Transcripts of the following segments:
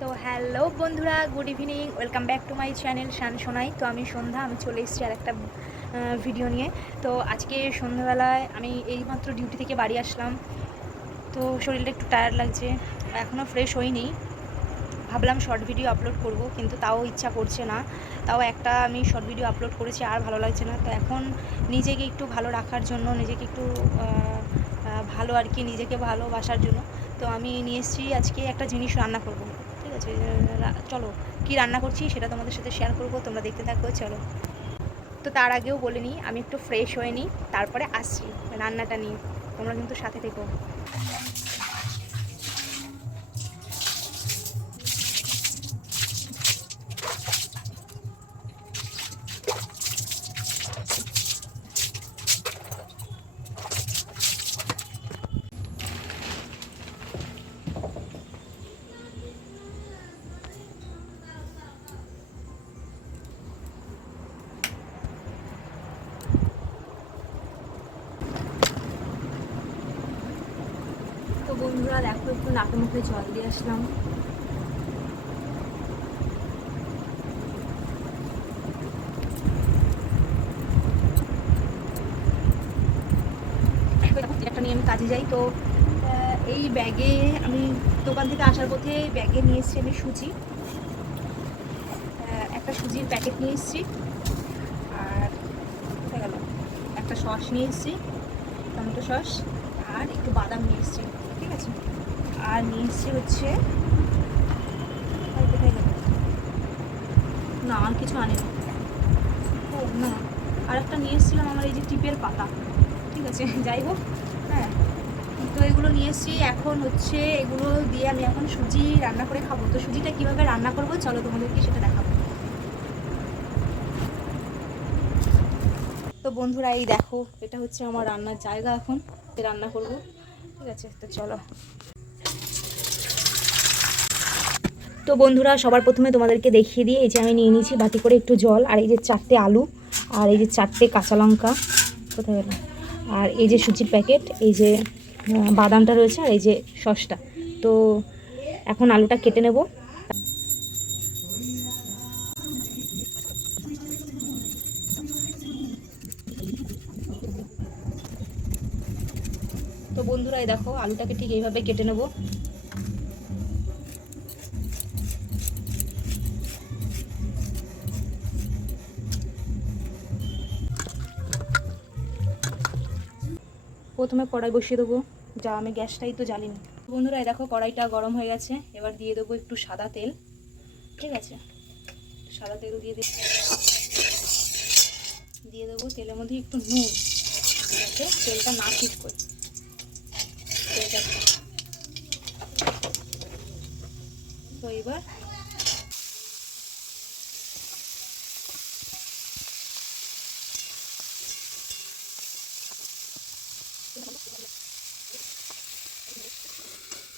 তো হ্যালো বন্ধুরা, good evening, welcome back to my channel Shaan Sonai. তো আমি সন্ধ্যা, আমি চলে এসেছি আর একটা ভিডিও নিয়ে। তো আজকে সন্ধ্যাবেলায় আমি এইমাত্র ডিউটি থেকে বাড়ি আসলাম। তো শরীরটা একটু টায়ার্ড লাগছে, এখনও ফ্রেশ হইনি। ভাবলাম শর্ট ভিডিও আপলোড করব, কিন্তু তাও ইচ্ছা করছে না। তাও একটা আমি শর্ট ভিডিও আপলোড করেছি, আর ভালো লাগছে না। তো এখন নিজেকে একটু ভালো রাখার জন্য, নিজেকে একটু ভালো আর কি, নিজেকে ভালোবাসার জন্য তো আমি নিয়ে এসেছি আজকে একটা জিনিস রান্না করব। ঠিক আছে, চলো কি রান্না করছি সেটা তোমাদের সাথে শেয়ার করব, তোমরা দেখতে থাকো। চলো, তো তার আগেও বলে নিই, আমি একটু ফ্রেশ হয়ে নিই, তারপরে আসছি রান্নাটা নিয়ে। তোমরা কিন্তু সাথে থেকো। তো বন্ধুরা দেখো, একটু নাকে মুখে জল দিয়ে আসলাম। একটা নিয়ে আমি কাজে যাই। তো এই ব্যাগে আমি দোকান থেকে আসার পথে ব্যাগে নিয়ে এসেছি আমি সুজি, একটা সুজির প্যাকেট নিয়ে এসেছি। আর কোথায় গেল, একটা সস নিয়ে এসেছি, টমেটো সস। আর একটু বাদাম নিয়ে এসেছি, ঠিক আছে। আর নিয়ে এসেছি হচ্ছে, কোথায় গেল, না আর কিছু আনেনি। ও না, আর একটা নিয়ে এসেছিলাম, আমার এই যে টিপের পাতা, ঠিক আছে। যাই হোক, হ্যাঁ, তো এগুলো নিয়ে এসেছি। এখন হচ্ছে এগুলো দিয়ে আমি এখন সুজি রান্না করে খাবো। তো সুজিটা কীভাবে রান্না করবো চলো তোমাদেরকে সেটা দেখাবো। তো বন্ধুরা এই দেখো, এটা হচ্ছে আমার রান্নার জায়গা, এখন রান্না করব, ঠিক আছে। তো চলো। তো বন্ধুরা সবার প্রথমে তোমাদেরকে দেখিয়ে দিয়ে, এই যে আমি নিয়ে নিয়েছি বাটি করে একটু জল, আর এই যে 4টে আলু, আর এই যে 4টে কাঁচা লঙ্কা, কোথায় গেল, আর এই যে সুজির প্যাকেট, এই যে বাদামটা রয়েছে, আর এই যে সসটা। তো এখন আলুটা কেটে নেব। তো বন্ধুরা এই দেখো, আলুটাকে ঠিক এইভাবে কেটে নেব। প্রথমে কড়াই বসিয়ে দেবো, যা আমি গ্যাসটাই তো জ্বালিনি। বন্ধুরা এই দেখো, কড়াইটা গরম হয়ে গেছে। এবার দিয়ে দেবো একটু সাদা তেল, ঠিক আছে। সাদা তেল দিয়ে দেবো তেলের মধ্যে একটু নুন, যাতে তেলটা না ঠিক করে। তো এবার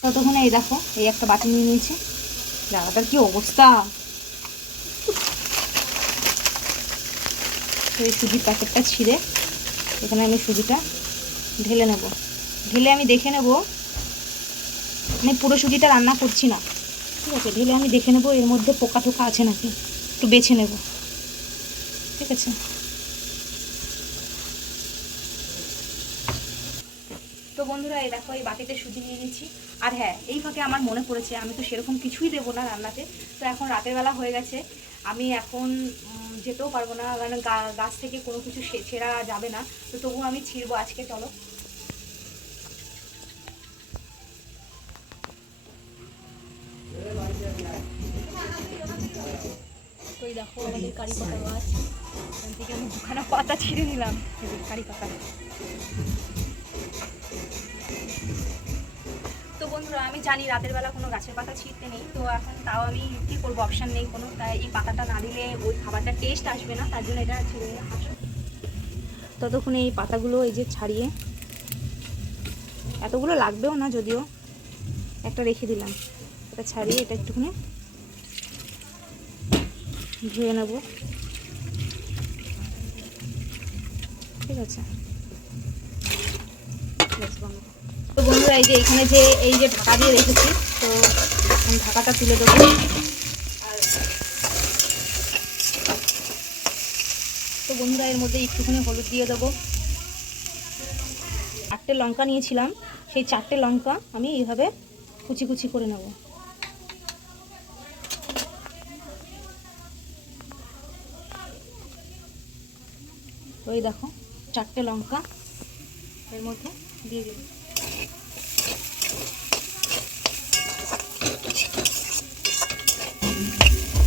ততক্ষণে এই দেখো, এই একটা বাটি নিয়ে নিয়েছি। জায়গাটার কি অবস্থা! তো এই সুজির প্যাকেটটা ছিঁড়ে এখানে আমি সুজিটা ঢেলে নেব। ঢেলে আমি দেখে নেব, মানে পুরো সুজিটা রান্না করছি না, ঠিক আছে। ঢেলে আমি দেখে নেব এর মধ্যে পোকা টোকা আছে নাকি, একটু বেছে নেব, ঠিক আছে। তো বন্ধুরা এই দেখো, এই বাটিতে সুজি নিয়ে নিচ্ছি। আর হ্যাঁ, এই ফাঁকে আমার মনে পড়েছে, আমি তো সেরকম কিছুই দেবো না রান্নাতে। তো এখন রাতের বেলা হয়ে গেছে, আমি এখন যেতেও পারবো না, কারণ গাছ থেকে কোনো কিছু ছেঁড়া যাবে না। তো তবুও আমি ছিঁড়বো আজকে, চলো। তো এই দেখো আমাদের কারি পাতা গাছ, এখান থেকে আমি দুখানা পাতা ছিঁড়ে নিলাম, কারি পাতা। তো বন্ধুরা আমি জানি রাতের বেলা কোনো গাছের পাতা ছিঁড়তে নেই, তো এখন তাও আমি কী করবো, অপশান নেই কোনো। তাই এই পাতাটা না দিলে ওই খাবারটা টেস্ট আসবে না, তার জন্য এটা ছিঁড়ে নিয়ে আসো। ততক্ষণে এই পাতাগুলো এই যে ছাড়িয়ে, এতগুলো লাগবেও না যদিও, একটা রেখে দিলাম। এটা ছাড়িয়ে এটা একটুখানি ধুয়ে নেব, ঠিক আছে। তো বন্ধুরা এই যে এখানে যে এই যে ঢাকা দিয়ে রেখেছি, তো ঢাকাটা তুলে দেবো। আর তো বন্ধুরা এর মধ্যে একটুখানি হলুদ দিয়ে দেবো। 4টে লঙ্কা নিয়েছিলাম, সেই 4টে লঙ্কা আমি এইভাবে কুচি কুচি করে নেব। ওই দেখো 4টে লঙ্কা এর মধ্যে দিয়ে দিলাম।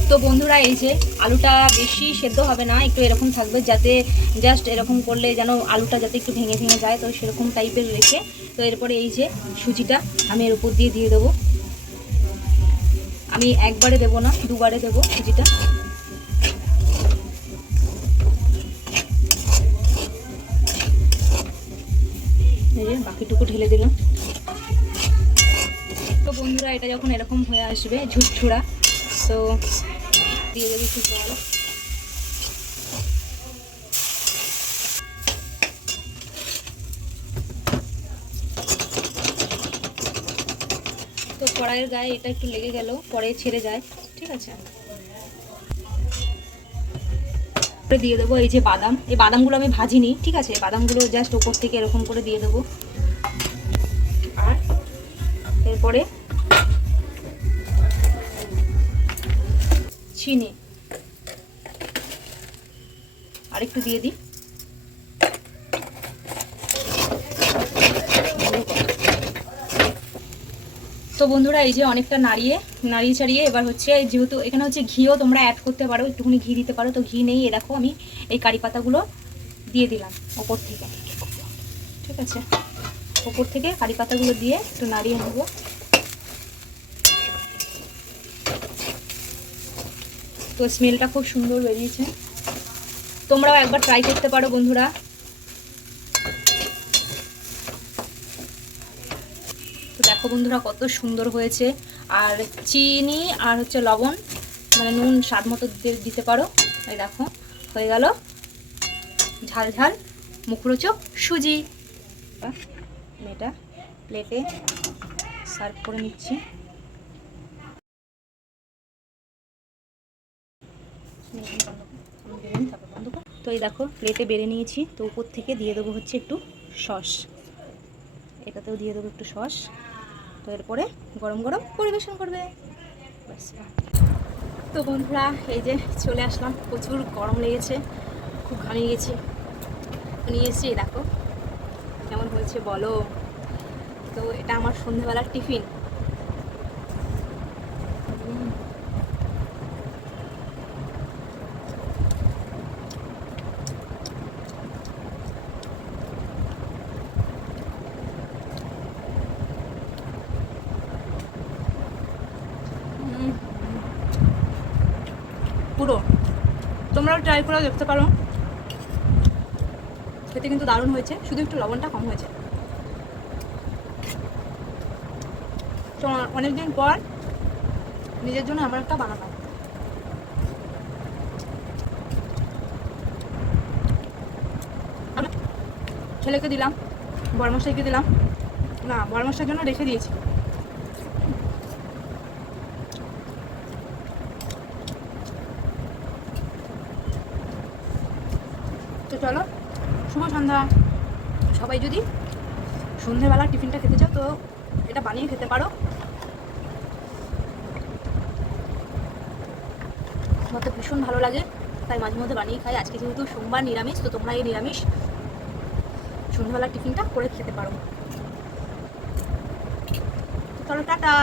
তো বন্ধুরা এই যে আলুটা বেশি সেদ্ধ হবে না, একটু এরকম থাকবে, যাতে জাস্ট এরকম করলে যেন আলুটা যাতে একটু ভেঙে ভেঙে যায়, তো সেরকম টাইপের রেখে তো এরপরে এই যে সুজিটা আমি এর উপর দিয়ে দেবো। আমি একবারে দেবো না, দুবারে দেবো সুজিটা। এই যে বাকিটুকু ঢেলে দিলাম। তো বন্ধুরা এটা যখন এরকম হয়ে আসবে ঝুরঝুরা, তো দিয়ে দেবো একটু জল। তো কড়াইয়ের গায়ে এটা একটু লেগে গেল, পরে ছেড়ে যায়, ঠিক আছে। দিয়ে দেবো এই যে বাদাম, এই বাদামগুলো আমি ভাজিনি, ঠিক আছে, বাদামগুলো জাস্ট ওপর থেকে এরকম করে দিয়ে দেবো। আর এরপরে চিনি আর একটু দিয়ে দিই। তো বন্ধুরা এই যে অনেকটা নাড়িয়ে চাড়িয়ে এবার হচ্ছে, যেহেতু এখানে হচ্ছে ঘিও তোমরা অ্যাড করতে পারো, একটুখানি ঘি দিতে পারো, তো ঘি নেই, এ দেখো আমি এই কারি পাতাগুলো দিয়ে দিলাম ওপর থেকে, ঠিক আছে। ওপর থেকে কারি পাতাগুলো দিয়ে একটু নাড়িয়ে নেবো। তো স্মেলটা খুব সুন্দর বেরিয়েছে, তোমরাও একবার ট্রাই করতে পারো বন্ধুরা। তো দেখো বন্ধুরা কত সুন্দর হয়েছে। আর চিনি আর হচ্ছে লবণ মানে নুন স্বাদ মতো দিতে পারো। এই দেখো হয়ে গেল ঝাল ঝাল মুখরোচক সুজি। এটা প্লেটে সার্ভ করে নিচ্ছি। তো এই দেখো প্লেটে বেড়ে নিয়েছি, তো উপর থেকে দিয়ে দেবো হচ্ছে একটু সস, এটাতেও দিয়ে দেবো একটু সস। তো এরপরে গরম গরম পরিবেশন করবে। তো বন্ধুরা এই যে চলে আসলাম, প্রচুর গরম লেগেছে, খুব ঘামিয়ে গেছি, নিয়ে এসেছি, দেখো কেমন হয়েছে বলো। তো এটা আমার সন্ধ্যেবেলার টিফিন। পুরো তোমরাও ট্রাই করে দেখতে পারো, খেতে কিন্তু দারুণ হয়েছে, শুধু একটু লবণটা কম হয়েছে। তো অনেকদিন পর নিজের জন্য আমার একটা বানালাম। ছেলেকে দিলাম, বড়মশাইকে দিলাম, না বড়মশাইয়ের জন্য রেখে দিয়েছি। তো চলো শুভ সন্ধ্যা। সবাই যদি সন্ধ্যেবেলা টিফিনটা খেতে চাও তো এটা বানিয়ে খেতে পারো। আমার তো ভীষণ ভালো লাগে, তাই মাঝে মধ্যে বানিয়ে খাই। আজকে যেহেতু সোমবার নিরামিষ, তো তোমরা এই নিরামিষ সন্ধ্যাবেলা টিফিনটা করে খেতে পারো। চলো টাটা।